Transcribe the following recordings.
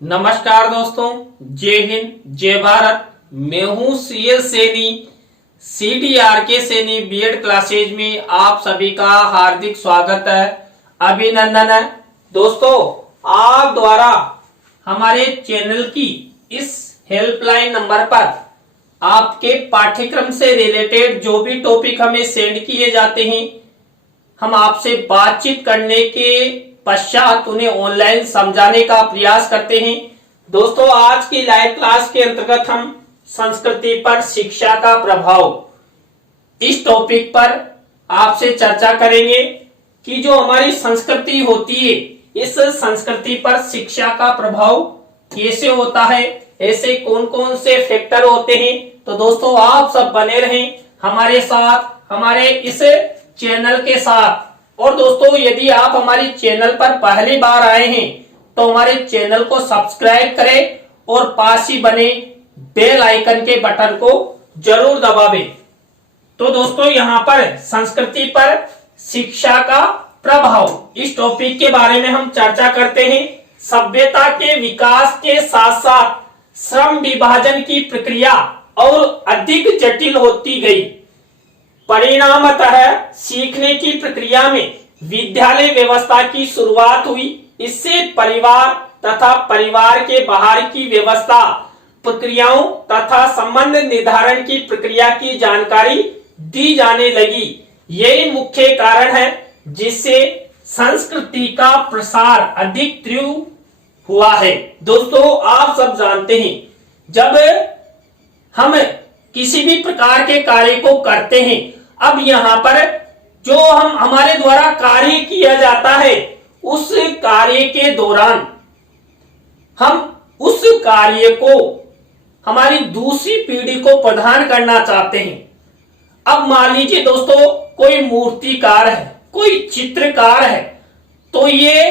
नमस्कार दोस्तों, जय हिंद जय भारत। मैं हूं CL Saini, CDRK Saini BEd classes में आप सभी का हार्दिक स्वागत है, अभिनंदन है। दोस्तों, आप द्वारा हमारे चैनल की इस हेल्पलाइन नंबर पर आपके पाठ्यक्रम से रिलेटेड जो भी टॉपिक हमें सेंड किए जाते हैं, हम आपसे बातचीत करने के पश्चात उन्हें ऑनलाइन समझाने का प्रयास करते हैं। दोस्तों, आज की लाइव क्लास के अंतर्गत हम संस्कृति पर शिक्षा का प्रभाव इस टॉपिक पर आपसे चर्चा करेंगे कि जो हमारी संस्कृति होती है, इस संस्कृति पर शिक्षा का प्रभाव कैसे होता है, ऐसे कौन कौन से फैक्टर होते हैं। तो दोस्तों, आप सब बने रहें हमारे साथ, हमारे इस चैनल के साथ। और दोस्तों, यदि आप हमारे चैनल पर पहली बार आए हैं तो हमारे चैनल को सब्सक्राइब करें और पास ही बने बेल आइकन के बटन को जरूर दबावें। तो दोस्तों, यहाँ पर संस्कृति पर शिक्षा का प्रभाव इस टॉपिक के बारे में हम चर्चा करते हैं। सभ्यता के विकास के साथ साथ श्रम विभाजन की प्रक्रिया और अधिक जटिल होती गई। परिणामतः सीखने की प्रक्रिया में विद्यालय व्यवस्था की शुरुआत हुई। इससे परिवार तथा परिवार के बाहर की व्यवस्था, प्रक्रियाओं तथा संबंध निर्धारण की प्रक्रिया की जानकारी दी जाने लगी। यही मुख्य कारण है जिससे संस्कृति का प्रसार अधिक तीव्र हुआ है। दोस्तों, आप सब जानते हैं, जब हम किसी भी प्रकार के कार्य को करते हैं, अब यहाँ पर जो हमारे द्वारा कार्य किया जाता है, उस कार्य के दौरान हम उस कार्य को हमारी दूसरी पीढ़ी को प्रदान करना चाहते हैं। अब मान लीजिए दोस्तों, कोई मूर्तिकार है, कोई चित्रकार है, तो ये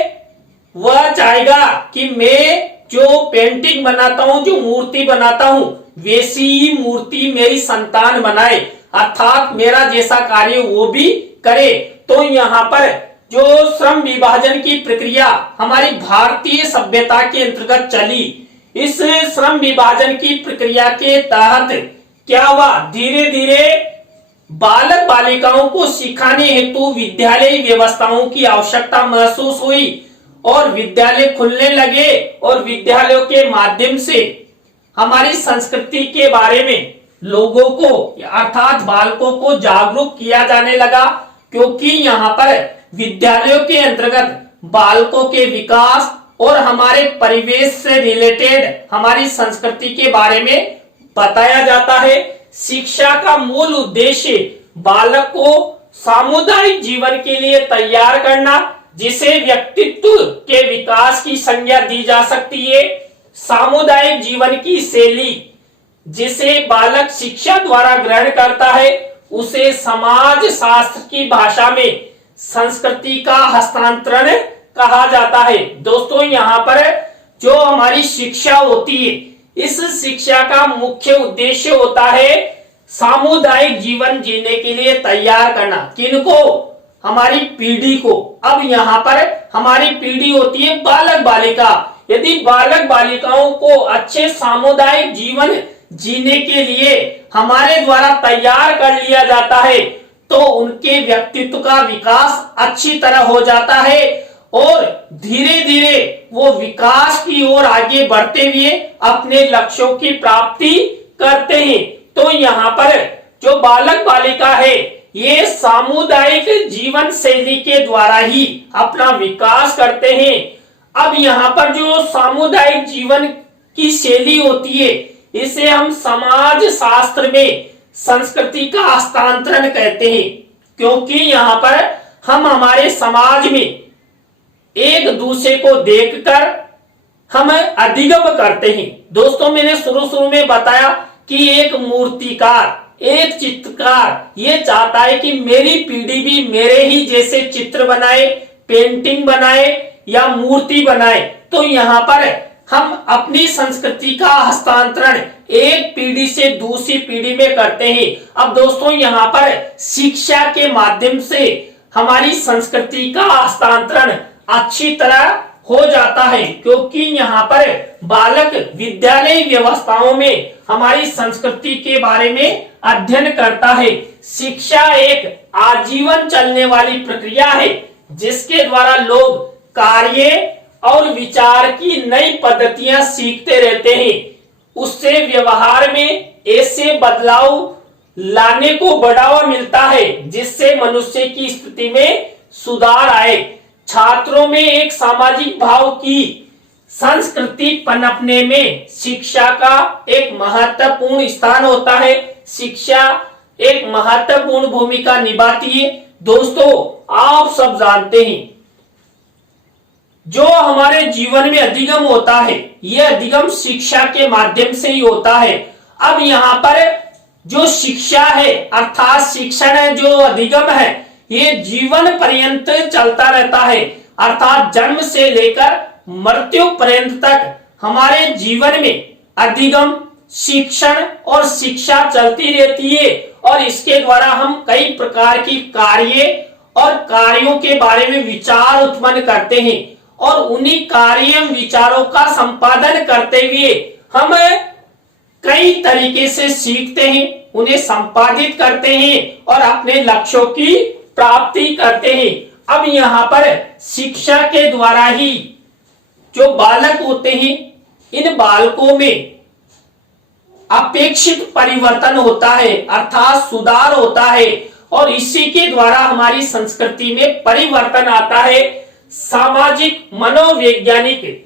वह चाहेगा कि मैं जो पेंटिंग बनाता हूं, जो मूर्ति बनाता हूं, वैसी ही मूर्ति मेरी संतान बनाए, अर्थात मेरा जैसा कार्य वो भी करे। तो यहाँ पर जो श्रम विभाजन की प्रक्रिया हमारी भारतीय सभ्यता के अंतर्गत चली, इस श्रम विभाजन की प्रक्रिया के तहत क्या हुआ, धीरे धीरे बालक बालिकाओं को सिखाने हेतु विद्यालय व्यवस्थाओं की आवश्यकता महसूस हुई और विद्यालय खुलने लगे और विद्यालयों के माध्यम से हमारी संस्कृति के बारे में लोगों को अर्थात बालकों को जागरूक किया जाने लगा, क्योंकि यहाँ पर विद्यालयों के अंतर्गत बालकों के विकास और हमारे परिवेश से रिलेटेड हमारी संस्कृति के बारे में बताया जाता है। शिक्षा का मूल उद्देश्य बालक को सामुदायिक जीवन के लिए तैयार करना, जिसे व्यक्तित्व के विकास की संज्ञा दी जा सकती है। सामुदायिक जीवन की शैली जिसे बालक शिक्षा द्वारा ग्रहण करता है, उसे समाज शास्त्र की भाषा में संस्कृति का हस्तांतरण कहा जाता है। दोस्तों, यहाँ पर जो हमारी शिक्षा होती है, इस शिक्षा का मुख्य उद्देश्य होता है सामुदायिक जीवन जीने के लिए तैयार करना। किनको? हमारी पीढ़ी को। अब यहाँ पर हमारी पीढ़ी होती है बालक बालिका। यदि बालक बालिकाओं को अच्छे सामुदायिक जीवन जीने के लिए हमारे द्वारा तैयार कर लिया जाता है, तो उनके व्यक्तित्व का विकास अच्छी तरह हो जाता है और धीरे धीरे वो विकास की ओर आगे बढ़ते हुए अपने लक्ष्यों की प्राप्ति करते हैं। तो यहाँ पर जो बालक बालिका है, ये सामुदायिक जीवन शैली के द्वारा ही अपना विकास करते हैं। अब यहाँ पर जो सामुदायिक जीवन की शैली होती है, इसे हम समाज शास्त्र में संस्कृति का हस्तांतरण कहते हैं, क्योंकि यहाँ पर हम हमारे समाज में एक दूसरे को देखकर हम अधिगम करते हैं। दोस्तों, मैंने शुरू में बताया कि एक मूर्तिकार, एक चित्रकार ये चाहता है कि मेरी पीढ़ी भी मेरे ही जैसे चित्र बनाए, पेंटिंग बनाए या मूर्ति बनाए। तो यहाँ पर हम अपनी संस्कृति का हस्तांतरण एक पीढ़ी से दूसरी पीढ़ी में करते हैं। अब दोस्तों, यहाँ पर शिक्षा के माध्यम से हमारी संस्कृति का हस्तांतरण अच्छी तरह हो जाता है, क्योंकि यहाँ पर बालक विद्यालय व्यवस्थाओं में हमारी संस्कृति के बारे में अध्ययन करता है। शिक्षा एक आजीवन चलने वाली प्रक्रिया है, जिसके द्वारा लोग कार्य और विचार की नई पद्धतियां सीखते रहते हैं। उससे व्यवहार में ऐसे बदलाव लाने को बढ़ावा मिलता है जिससे मनुष्य की स्थिति में सुधार आए। छात्रों में एक सामाजिक भाव की संस्कृति पनपने में शिक्षा का एक महत्वपूर्ण स्थान होता है। शिक्षा एक महत्वपूर्ण भूमिका निभाती है। दोस्तों, आप सब जानते हैं, जो हमारे जीवन में अधिगम होता है, यह अधिगम शिक्षा के माध्यम से ही होता है। अब यहाँ पर जो शिक्षा है अर्थात शिक्षण है, जो अधिगम है, ये जीवन पर्यंत चलता रहता है, अर्थात जन्म से लेकर मृत्यु पर्यंत तक हमारे जीवन में अधिगम, शिक्षण और शिक्षा चलती रहती है। और इसके द्वारा हम कई प्रकार की कार्य और कार्यों के बारे में विचार उत्पन्न करते हैं, और उन्हीं कार्य विचारों का संपादन करते हुए हम कई तरीके से सीखते हैं, उन्हें संपादित करते हैं और अपने लक्ष्यों की प्राप्ति करते हैं। अब यहाँ पर शिक्षा के द्वारा ही जो बालक होते हैं, इन बालकों में अपेक्षित परिवर्तन होता है, अर्थात सुधार होता है, और इसी के द्वारा हमारी संस्कृति में परिवर्तन आता है। सामाजिक मनोवैज्ञानिक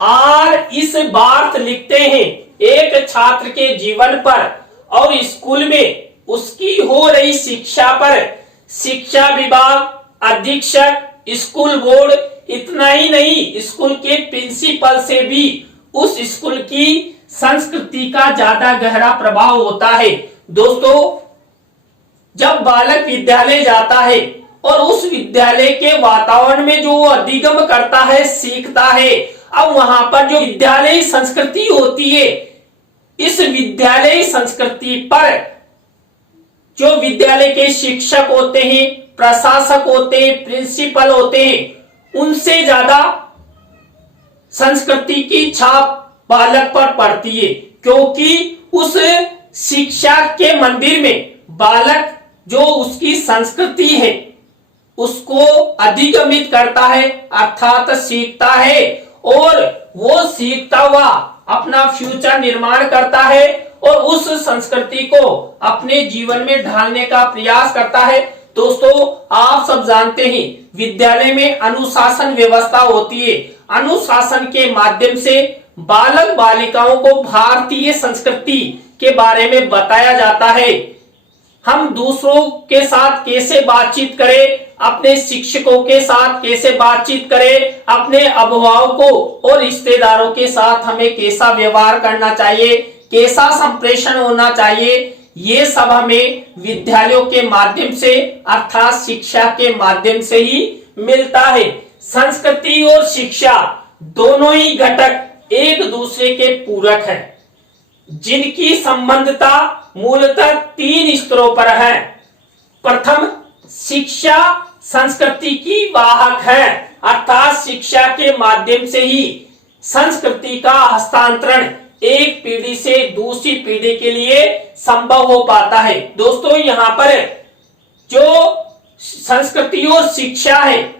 आर इस बात लिखते हैं, एक छात्र के जीवन पर और स्कूल में उसकी हो रही शिक्षा पर शिक्षा विभाग, अधीक्षक, स्कूल बोर्ड, इतना ही नहीं, स्कूल के प्रिंसिपल से भी उस स्कूल की संस्कृति का ज्यादा गहरा प्रभाव होता है। दोस्तों, जब बालक विद्यालय जाता है और उस विद्यालय के वातावरण में जो वो अधिगम करता है, सीखता है, अब वहां पर जो विद्यालय संस्कृति होती है, इस विद्यालय संस्कृति पर जो विद्यालय के शिक्षक होते हैं, प्रशासक होते हैं, प्रिंसिपल होते हैं, उनसे ज्यादा संस्कृति की छाप बालक पर पड़ती है, क्योंकि उस शिक्षा के मंदिर में बालक जो उसकी संस्कृति है उसको अधिगमित करता है, अर्थात सीखता है, और वो सीखता हुआ अपना फ्यूचर निर्माण करता है और उस संस्कृति को अपने जीवन में ढालने का प्रयास करता है। दोस्तों, आप सब जानते हैं, विद्यालय में अनुशासन व्यवस्था होती है। अनुशासन के माध्यम से बालक बालिकाओं को भारतीय संस्कृति के बारे में बताया जाता है। हम दूसरों के साथ कैसे बातचीत करें, अपने शिक्षकों के साथ कैसे बातचीत करें, अपने अभिभावकों को और रिश्तेदारों के साथ हमें कैसा व्यवहार करना चाहिए, कैसा संप्रेषण होना चाहिए, ये सब हमें विद्यालयों के माध्यम से अर्थात शिक्षा के माध्यम से ही मिलता है। संस्कृति और शिक्षा दोनों ही घटक एक दूसरे के पूरक हैं, जिनकी संबंधता मूलतः 3 स्तरों पर है। प्रथम, शिक्षा संस्कृति की वाहक है, अर्थात शिक्षा के माध्यम से ही संस्कृति का हस्तांतरण एक पीढ़ी से दूसरी पीढ़ी के लिए संभव हो पाता है। दोस्तों, यहाँ पर जो संस्कृति और शिक्षा है,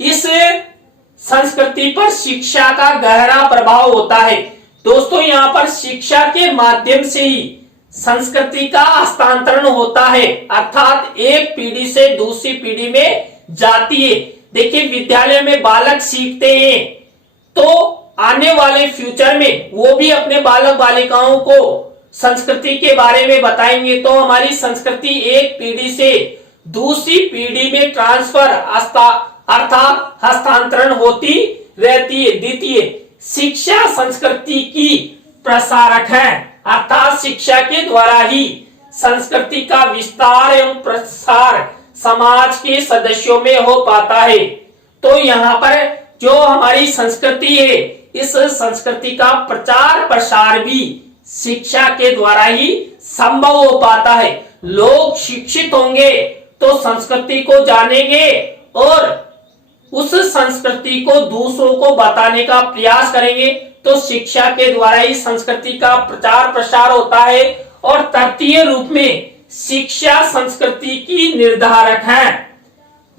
इस संस्कृति पर शिक्षा का गहरा प्रभाव होता है। दोस्तों, यहाँ पर शिक्षा के माध्यम से ही संस्कृति का हस्तांतरण होता है, अर्थात एक पीढ़ी से दूसरी पीढ़ी में जाती है। देखिए, विद्यालय में बालक सीखते हैं तो आने वाले फ्यूचर में वो भी अपने बालक बालिकाओं को संस्कृति के बारे में बताएंगे, तो हमारी संस्कृति एक पीढ़ी से दूसरी पीढ़ी में ट्रांसफर अर्थात हस्तांतरण होती रहती है। द्वितीय, शिक्षा संस्कृति की प्रसारक है, अर्थात शिक्षा के द्वारा ही संस्कृति का विस्तार एवं प्रसार समाज के सदस्यों में हो पाता है। तो यहाँ पर जो हमारी संस्कृति है, इस संस्कृति का प्रचार प्रसार भी शिक्षा के द्वारा ही संभव हो पाता है। लोग शिक्षित होंगे तो संस्कृति को जानेंगे और उस संस्कृति को दूसरों को बताने का प्रयास करेंगे तो शिक्षा के द्वारा ही संस्कृति का प्रचार प्रसार होता है। और तृतीय रूप में शिक्षा संस्कृति की निर्धारक है।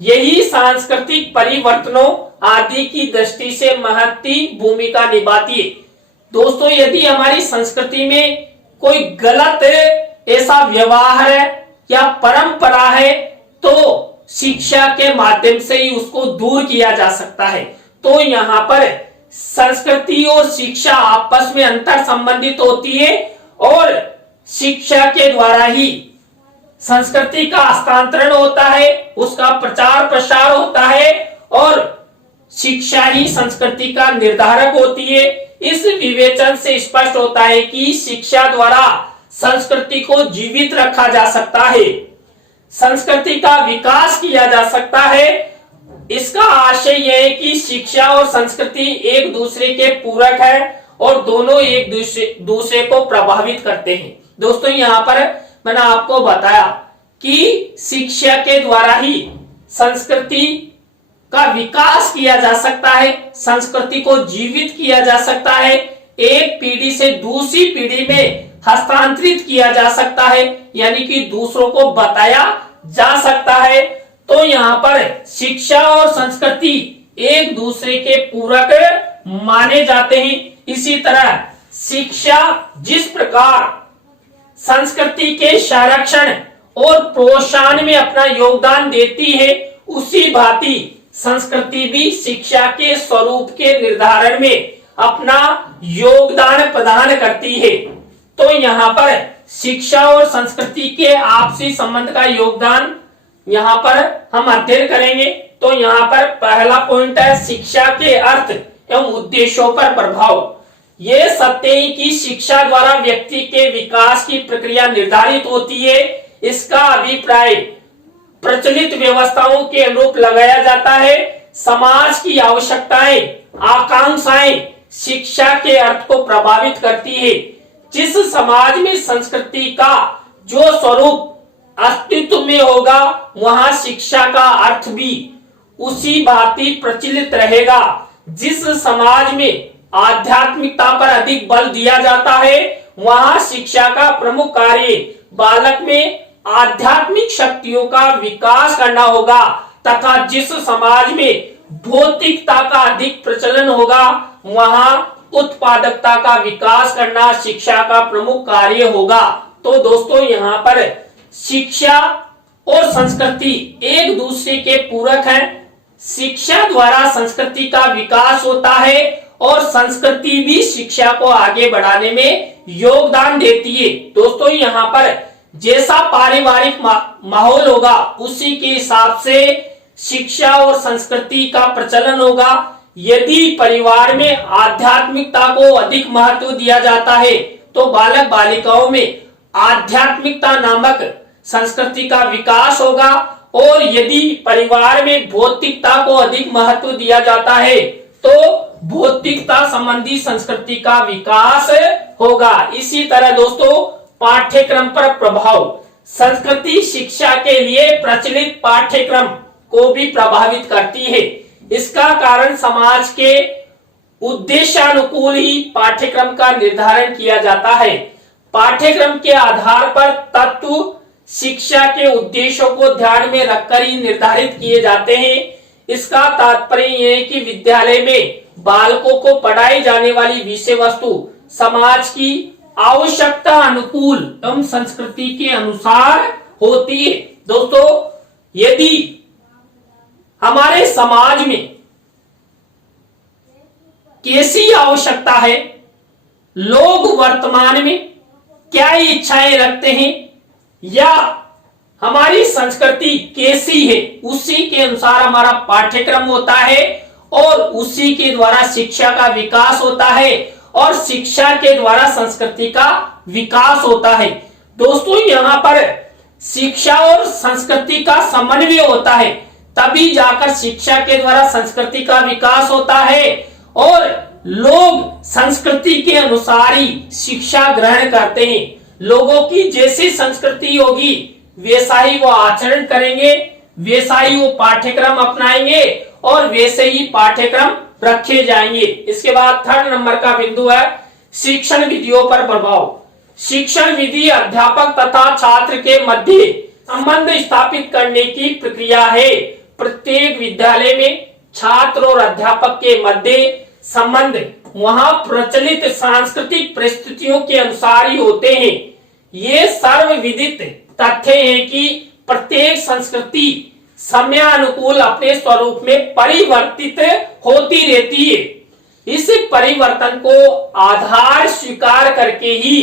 यही सांस्कृतिक परिवर्तनों आदि की दृष्टि से महत्वपूर्ण भूमिका निभाती है। दोस्तों, यदि हमारी संस्कृति में कोई गलत ऐसा व्यवहार है या परंपरा है तो शिक्षा के माध्यम से ही उसको दूर किया जा सकता है। तो यहाँ पर संस्कृति और शिक्षा आपस में अंतर संबंधित होती है और शिक्षा के द्वारा ही संस्कृति का हस्तांतरण होता है, उसका प्रचार प्रसार होता है और शिक्षा ही संस्कृति का निर्धारक होती है। इस विवेचन से स्पष्ट होता है कि शिक्षा द्वारा संस्कृति को जीवित रखा जा सकता है, संस्कृति का विकास किया जा सकता है। इसका आशय यह है कि शिक्षा और संस्कृति एक दूसरे के पूरक है और दोनों एक दूसरे को प्रभावित करते हैं। दोस्तों, यहाँ पर मैंने आपको बताया कि शिक्षा के द्वारा ही संस्कृति का विकास किया जा सकता है, संस्कृति को जीवित किया जा सकता है, एक पीढ़ी से दूसरी पीढ़ी में हस्तांतरित किया जा सकता है, यानी कि दूसरों को बताया जा सकता है। तो यहाँ पर शिक्षा और संस्कृति एक दूसरे के पूरक माने जाते हैं। इसी तरह शिक्षा जिस प्रकार संस्कृति के संरक्षण और प्रोत्साहन में अपना योगदान देती है, उसी भांति संस्कृति भी शिक्षा के स्वरूप के निर्धारण में अपना योगदान प्रदान करती है। तो यहाँ पर शिक्षा और संस्कृति के आपसी संबंध का योगदान यहाँ पर हम अध्ययन करेंगे। तो यहाँ पर पहला पॉइंट है शिक्षा के अर्थ एवं उद्देश्यों पर प्रभाव। ये सत्य है कि शिक्षा द्वारा व्यक्ति के विकास की प्रक्रिया निर्धारित होती है। इसका अभिप्राय प्रचलित व्यवस्थाओं के अनुरूप लगाया जाता है। समाज की आवश्यकताएं, आकांक्षाएं शिक्षा के अर्थ को प्रभावित करती है। जिस समाज में संस्कृति का जो स्वरूप अस्तित्व में होगा, वहां शिक्षा का अर्थ भी उसी भांति प्रचलित रहेगा। जिस समाज में आध्यात्मिकता पर अधिक बल दिया जाता है, वहां शिक्षा का प्रमुख कार्य बालक में आध्यात्मिक शक्तियों का विकास करना होगा, तथा जिस समाज में भौतिकता का अधिक प्रचलन होगा, वहां उत्पादकता का विकास करना शिक्षा का प्रमुख कार्य होगा। तो दोस्तों, यहाँ पर शिक्षा और संस्कृति एक दूसरे के पूरक हैं। शिक्षा द्वारा संस्कृति का विकास होता है और संस्कृति भी शिक्षा को आगे बढ़ाने में योगदान देती है। दोस्तों, यहाँ पर जैसा पारिवारिक माहौल होगा, उसी के हिसाब से शिक्षा और संस्कृति का प्रचलन होगा। यदि परिवार में आध्यात्मिकता को अधिक महत्व दिया जाता है, तो बालक बालिकाओं में आध्यात्मिकता नामक संस्कृति का विकास होगा, और यदि परिवार में भौतिकता को अधिक महत्व दिया जाता है, तो भौतिकता संबंधी संस्कृति का विकास होगा। इसी तरह दोस्तों, पाठ्यक्रम पर प्रभाव। संस्कृति शिक्षा के लिए प्रचलित पाठ्यक्रम को भी प्रभावित करती है। इसका कारण समाज के उद्देश्यानुकूल ही पाठ्यक्रम का निर्धारण किया जाता है। पाठ्यक्रम के आधार पर तत्व शिक्षा के उद्देश्यों को ध्यान में रखकर ही निर्धारित किए जाते हैं। इसका तात्पर्य यह है कि विद्यालय में बालकों को पढ़ाई जाने वाली विषय वस्तु समाज की आवश्यकता अनुकूल एवं संस्कृति के अनुसार होती है। दोस्तों, यदि हमारे समाज में कैसी आवश्यकता है, लोग वर्तमान में क्या इच्छाएं रखते हैं, या हमारी संस्कृति कैसी है, उसी के अनुसार हमारा पाठ्यक्रम होता है और उसी के द्वारा शिक्षा का विकास होता है और शिक्षा के द्वारा संस्कृति का विकास होता है। दोस्तों, यहाँ पर शिक्षा और संस्कृति का समन्वय होता है, तभी जाकर शिक्षा के द्वारा संस्कृति का विकास होता है और लोग संस्कृति के अनुसार ही शिक्षा ग्रहण करते हैं। लोगों की जैसी संस्कृति होगी, वैसा ही वो आचरण करेंगे, वैसा ही वो पाठ्यक्रम अपनाएंगे और वैसे ही पाठ्यक्रम रखे जाएंगे। इसके बाद थर्ड नंबर का बिंदु है शिक्षण विधियों पर प्रभाव। शिक्षण विधि अध्यापक तथा छात्र के मध्य संबंध स्थापित करने की प्रक्रिया है। प्रत्येक विद्यालय में छात्र और अध्यापक के मध्य संबंध वहां प्रचलित सांस्कृतिक परिस्थितियों के अनुसार ही होते हैं। ये सर्वविदित तथ्य है कि प्रत्येक संस्कृति समयानुकूल अपने स्वरूप में परिवर्तित होती रहती है। इस परिवर्तन को आधार स्वीकार करके ही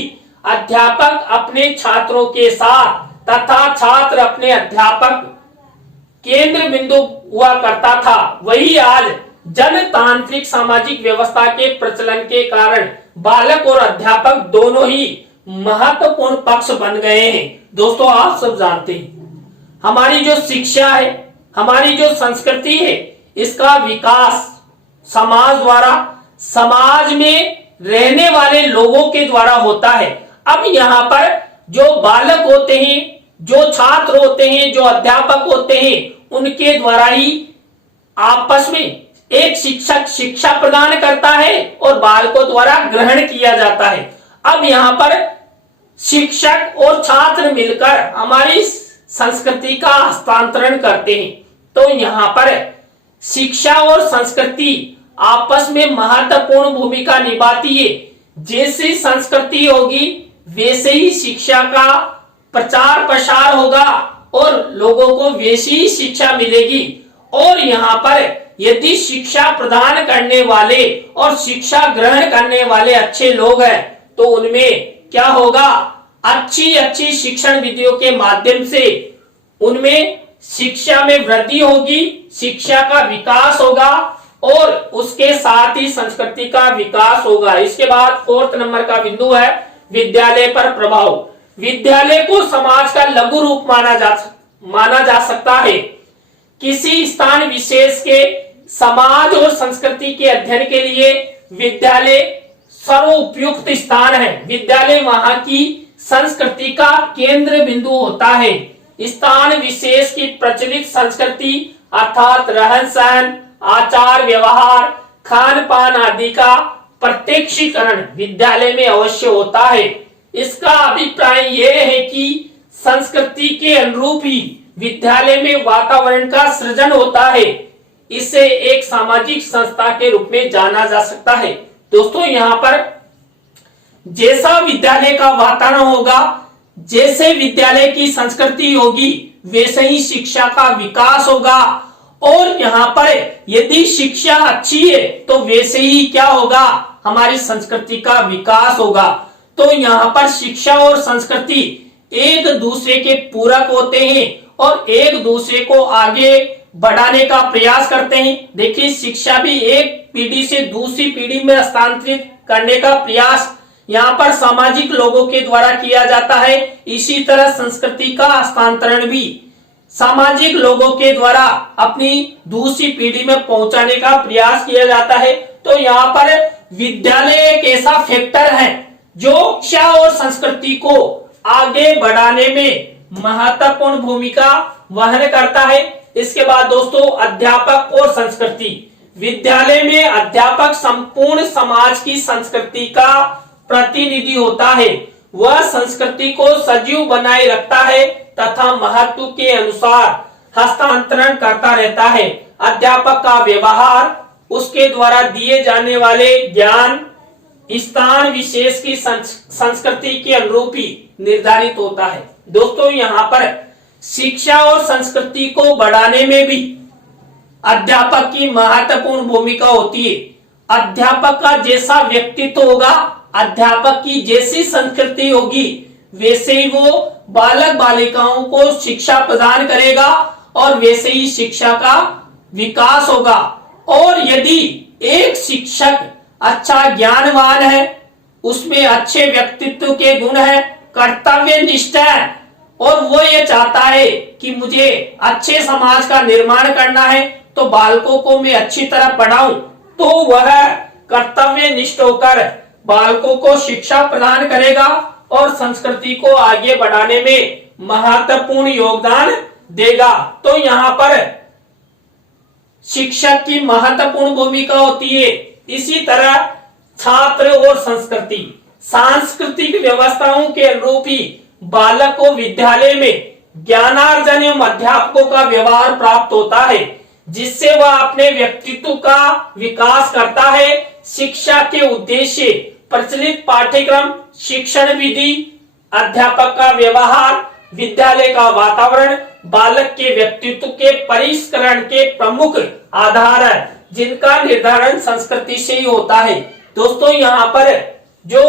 अध्यापक अपने छात्रों के साथ तथा छात्र अपने अध्यापक केंद्र बिंदु हुआ करता था। वही आज जनतांत्रिक सामाजिक व्यवस्था के प्रचलन के कारण बालक और अध्यापक दोनों ही महत्वपूर्ण पक्ष बन गए हैं। दोस्तों, आप सब जानते हैं हमारी जो शिक्षा है, हमारी जो संस्कृति है, इसका विकास समाज द्वारा, समाज में रहने वाले लोगों के द्वारा होता है। अब यहाँ पर जो बालक होते हैं, जो छात्र होते हैं, जो अध्यापक होते हैं, उनके द्वारा ही आपस में एक शिक्षक शिक्षा प्रदान करता है और बालकों द्वारा ग्रहण किया जाता है। अब यहाँ पर शिक्षक और छात्र मिलकर हमारी संस्कृति का हस्तांतरण करते हैं। तो यहाँ पर शिक्षा और संस्कृति आपस में महत्वपूर्ण भूमिका निभाती है। जैसी संस्कृति होगी वैसे ही शिक्षा का प्रचार प्रसार होगा और लोगों को वैसी ही शिक्षा मिलेगी। और यहाँ पर यदि शिक्षा प्रदान करने वाले और शिक्षा ग्रहण करने वाले अच्छे लोग हैं तो उनमें क्या होगा, अच्छी अच्छी शिक्षण विधियों के माध्यम से उनमें शिक्षा में वृद्धि होगी, शिक्षा का विकास होगा और उसके साथ ही संस्कृति का विकास होगा। इसके बाद फोर्थ नंबर का बिंदु है विद्यालय पर प्रभाव। विद्यालय को समाज का लघु रूप माना जा सकता है। किसी स्थान विशेष के समाज और संस्कृति के अध्ययन के लिए विद्यालय सर्वोपयुक्त स्थान है। विद्यालय वहां की संस्कृति का केंद्र बिंदु होता है। स्थान विशेष की प्रचलित संस्कृति अर्थात रहन सहन, आचार व्यवहार, खान पान आदि का प्रत्यक्षीकरण विद्यालय में अवश्य होता है। इसका अभिप्राय यह है कि संस्कृति के अनुरूप ही विद्यालय में वातावरण का सृजन होता है। इसे एक सामाजिक संस्था के रूप में जाना जा सकता है। दोस्तों, यहाँ पर जैसा विद्यालय का वातावरण होगा, जैसे विद्यालय की संस्कृति होगी, वैसे ही शिक्षा का विकास होगा। और यहाँ पर यदि शिक्षा अच्छी है तो वैसे ही क्या होगा, हमारी संस्कृति का विकास होगा। तो यहाँ पर शिक्षा और संस्कृति एक दूसरे के पूरक होते हैं और एक दूसरे को आगे बढ़ाने का प्रयास करते हैं। देखिए, शिक्षा भी एक पीढ़ी से दूसरी पीढ़ी में हस्तांतरित करने का प्रयास यहाँ पर सामाजिक लोगों के द्वारा किया जाता है। इसी तरह संस्कृति का हस्तांतरण भी सामाजिक लोगों के द्वारा अपनी दूसरी पीढ़ी में पहुंचाने का प्रयास किया जाता है। तो यहाँ पर विद्यालय एक ऐसा फैक्टर है जो शिक्षा और संस्कृति को आगे बढ़ाने में महत्वपूर्ण भूमिका वहन करता है। इसके बाद दोस्तों, अध्यापक और संस्कृति। विद्यालय में अध्यापक संपूर्ण समाज की संस्कृति का प्रतिनिधि होता है। वह संस्कृति को सजीव बनाए रखता है तथा महत्व के अनुसार हस्तांतरण करता रहता है। अध्यापक का व्यवहार उसके द्वारा दिए जाने वाले ज्ञान स्थान विशेष की संस्कृति के अनुरूप ही निर्धारित होता है। दोस्तों, यहाँ पर शिक्षा और संस्कृति को बढ़ाने में भी अध्यापक की महत्वपूर्ण भूमिका होती है। अध्यापक का जैसा व्यक्तित्व होगा, अध्यापक की जैसी संस्कृति होगी, वैसे ही वो बालक बालिकाओं को शिक्षा प्रदान करेगा और वैसे ही शिक्षा का विकास होगा। और यदि एक शिक्षक अच्छा ज्ञानवान है, उसमें अच्छे व्यक्तित्व के गुण है, कर्तव्यनिष्ठ है और वो ये चाहता है कि मुझे अच्छे समाज का निर्माण करना है, तो बालकों को मैं अच्छी तरह पढ़ाऊं, तो वह कर्तव्यनिष्ठ होकर बालकों को शिक्षा प्रदान करेगा और संस्कृति को आगे बढ़ाने में महत्वपूर्ण योगदान देगा। तो यहाँ पर शिक्षक की महत्वपूर्ण भूमिका होती है। इसी तरह छात्र और संस्कृति, सांस्कृतिक व्यवस्थाओं के अनुरूप ही बालक को विद्यालय में ज्ञानार्जन एवं अध्यापकों का व्यवहार प्राप्त होता है, जिससे वह अपने व्यक्तित्व का विकास करता है। शिक्षा के उद्देश्य प्रचलित पाठ्यक्रम, शिक्षण विधि, अध्यापक का व्यवहार, विद्यालय का वातावरण बालक के व्यक्तित्व के परिष्करण के प्रमुख आधार है, जिनका निर्धारण संस्कृति से ही होता है। दोस्तों, यहाँ पर जो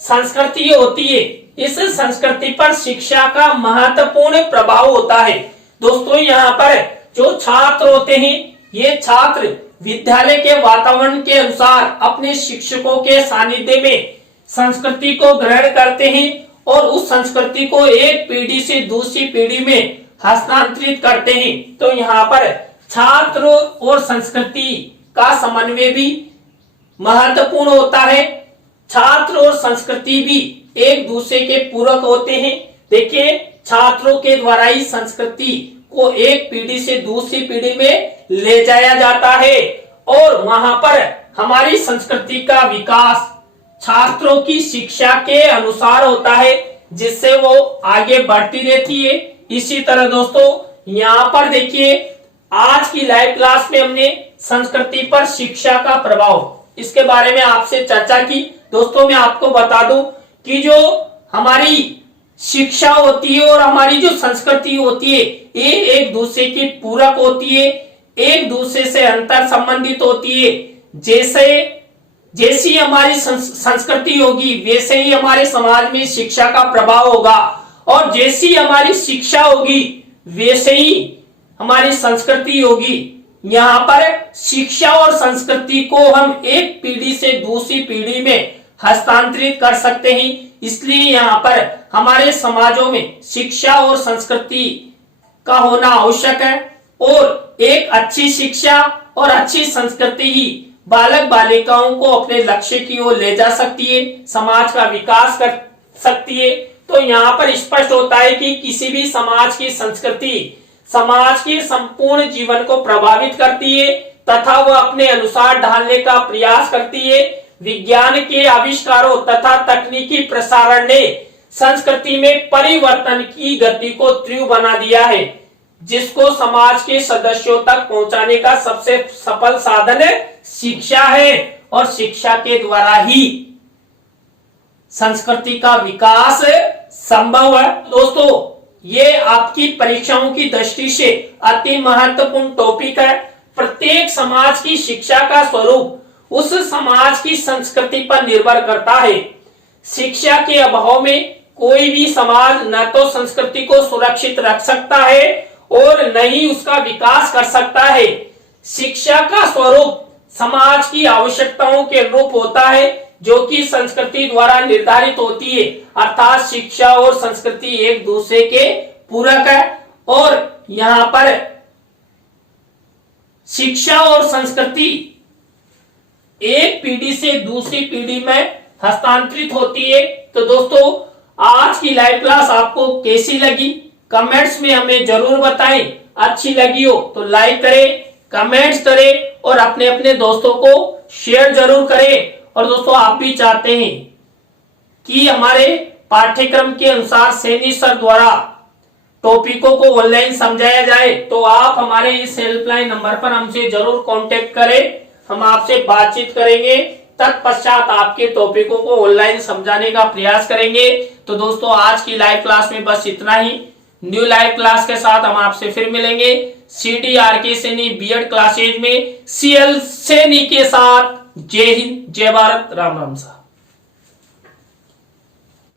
संस्कृति होती है, इस संस्कृति पर शिक्षा का महत्वपूर्ण प्रभाव होता है। दोस्तों, यहाँ पर जो छात्र होते हैं, ये छात्र विद्यालय के वातावरण के अनुसार अपने शिक्षकों के सानिध्य में संस्कृति को ग्रहण करते हैं और उस संस्कृति को एक पीढ़ी से दूसरी पीढ़ी में हस्तांतरित करते हैं। तो यहाँ पर छात्र और संस्कृति का समन्वय भी महत्वपूर्ण होता है। छात्र और संस्कृति भी एक दूसरे के पूरक होते हैं। देखिए, छात्रों के द्वारा ही संस्कृति को एक पीढ़ी से दूसरी पीढ़ी में ले जाया जाता है और वहां पर हमारी संस्कृति का विकास छात्रों की शिक्षा के अनुसार होता है, जिससे वो आगे बढ़ती रहती है। इसी तरह दोस्तों, यहाँ पर देखिए, आज की लाइव क्लास में हमने संस्कृति पर शिक्षा का प्रभाव, इसके बारे में आपसे चर्चा की। दोस्तों, मैं आपको बता दूं कि जो हमारी शिक्षा होती है और हमारी जो संस्कृति होती है, ये एक दूसरे की पूरक होती है, एक दूसरे से अंतर संबंधित होती है। जैसी हमारी संस्कृति होगी, वैसे ही हमारे समाज में शिक्षा का प्रभाव होगा, और जैसी हमारी शिक्षा होगी, वैसे ही हमारी संस्कृति होगी। यहाँ पर शिक्षा और संस्कृति को हम एक पीढ़ी से दूसरी पीढ़ी में हस्तांतरित कर सकते हैं। इसलिए यहाँ पर हमारे समाजों में शिक्षा और संस्कृति का होना आवश्यक है, और एक अच्छी शिक्षा और अच्छी संस्कृति ही बालक बालिकाओं को अपने लक्ष्य की ओर ले जा सकती है, समाज का विकास कर सकती है। तो यहाँ पर स्पष्ट होता है कि किसी भी समाज की संस्कृति समाज के संपूर्ण जीवन को प्रभावित करती है तथा वह अपने अनुसार ढालने का प्रयास करती है। विज्ञान के आविष्कारों तथा तकनीकी प्रसारण ने संस्कृति में परिवर्तन की गति को तीव्र बना दिया है, जिसको समाज के सदस्यों तक पहुंचाने का सबसे सफल साधन शिक्षा है, और शिक्षा के द्वारा ही संस्कृति का विकास संभव है। दोस्तों, ये आपकी परीक्षाओं की दृष्टि से अति महत्वपूर्ण टॉपिक है। प्रत्येक समाज की शिक्षा का स्वरूप उस समाज की संस्कृति पर निर्भर करता है। शिक्षा के अभाव में कोई भी समाज न तो संस्कृति को सुरक्षित रख सकता है और न ही उसका विकास कर सकता है। शिक्षा का स्वरूप समाज की आवश्यकताओं के अनुरूप होता है, जो कि संस्कृति द्वारा निर्धारित होती है। अर्थात शिक्षा और संस्कृति एक दूसरे के पूरक है, और यहाँ पर शिक्षा और संस्कृति एक पीढ़ी से दूसरी पीढ़ी में हस्तांतरित होती है। तो दोस्तों, आज की लाइव क्लास आपको कैसी लगी, कमेंट्स में हमें जरूर बताएं। अच्छी लगी हो तो लाइक करें, कमेंट्स करें और अपने अपने दोस्तों को शेयर जरूर करें। और दोस्तों, आप भी चाहते हैं कि हमारे पाठ्यक्रम के अनुसार सैनी सर द्वारा टॉपिकों को ऑनलाइन समझाया जाए, तो आप हमारे इस हेल्पलाइन नंबर पर हमसे जरूर कांटेक्ट करें। हम आपसे बातचीत करेंगे, तत्पश्चात आपके टॉपिकों को ऑनलाइन समझाने का प्रयास करेंगे। तो दोस्तों, आज की लाइव क्लास में बस इतना ही। न्यू लाइव क्लास के साथ हम आपसे फिर मिलेंगे CDRK सैनी बीएड क्लासेज में CL सैनी के साथ। जय हिंद, जय भारत, राम राम साहब।